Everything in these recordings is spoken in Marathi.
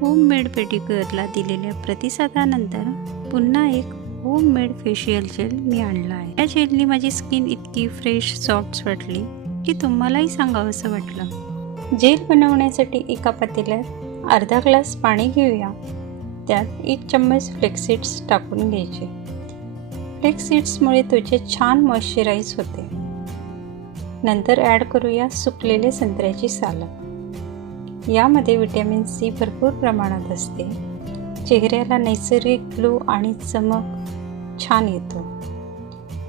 होममेड पेडिक्युअरला दिलेल्या प्रतिसादानंतर पुन्हा एक होममेड फेशियल जेल मी आणला आहे. या जेलनी माझी स्किन इतकी फ्रेश सॉफ्ट वाटली की तुम्हालाही सांगावंसं वाटलं. जेल बनवण्यासाठी एका पातेल्यात अर्धा ग्लास पाणी घेऊया. त्यात 1 चम्मच फ्लेक्सीड्स टाकून घ्यायचे. फ्लेक्सीड्समुळे त्वचा छान मॉइश्चराईज होते. नंतर ॲड करूया सुकलेले संत्र्याची सालं. यामध्ये व्हिटॅमिन सी भरपूर प्रमाणात असते. चेहऱ्याला नैसर्गिक ग्लो आणि चमक छान येतो.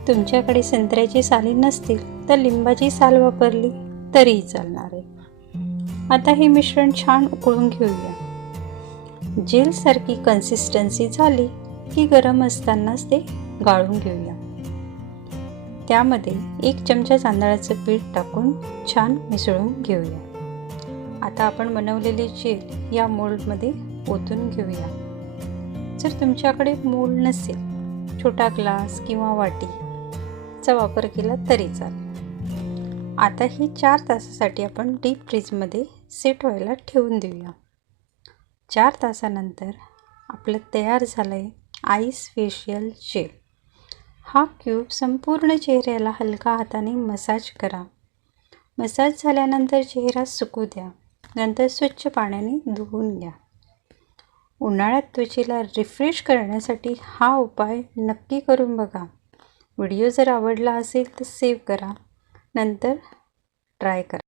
तुमच्याकडे संत्र्याची साली नसतील तर लिंबाची साल वापरली तरीही चालणार आहे. आता हे मिश्रण छान उकळून घेऊया. जेलसारखी कन्सिस्टन्सी झाली की गरम असतानाच ते गाळून घेऊया. त्यामध्ये 1 चमचा तांदळाचं पीठ टाकून छान मिसळून घेऊया. आता आपण बनवलेले जेल या मोल्डमध्ये ओतून घेऊया. जर तुमच्याकडे मोल्ड नसेल, छोटा ग्लास किंवा वाटीचा वापर केला तरी चालेल. आता हे 4 तासासाठी आपण डीप फ्रीजमध्ये सेट व्हायला ठेवून देऊया. 4 तासानंतर आपलं तयार झालं आहे आईस फेशियल जेल. हा क्यूब संपूर्ण चेहऱ्याला हलका हाताने मसाज करा. मसाज झाल्यानंतर चेहरा सुकू द्या. नंतर स्वच्छ पाण्याने धुवून घ्या. उन्हाळ्यात त्वचेला रिफ्रेश करण्यासाठी हा उपाय नक्की करून बघा. व्हिडिओ जर आवडला असेल तर सेव्ह करा, नंतर ट्राय करा.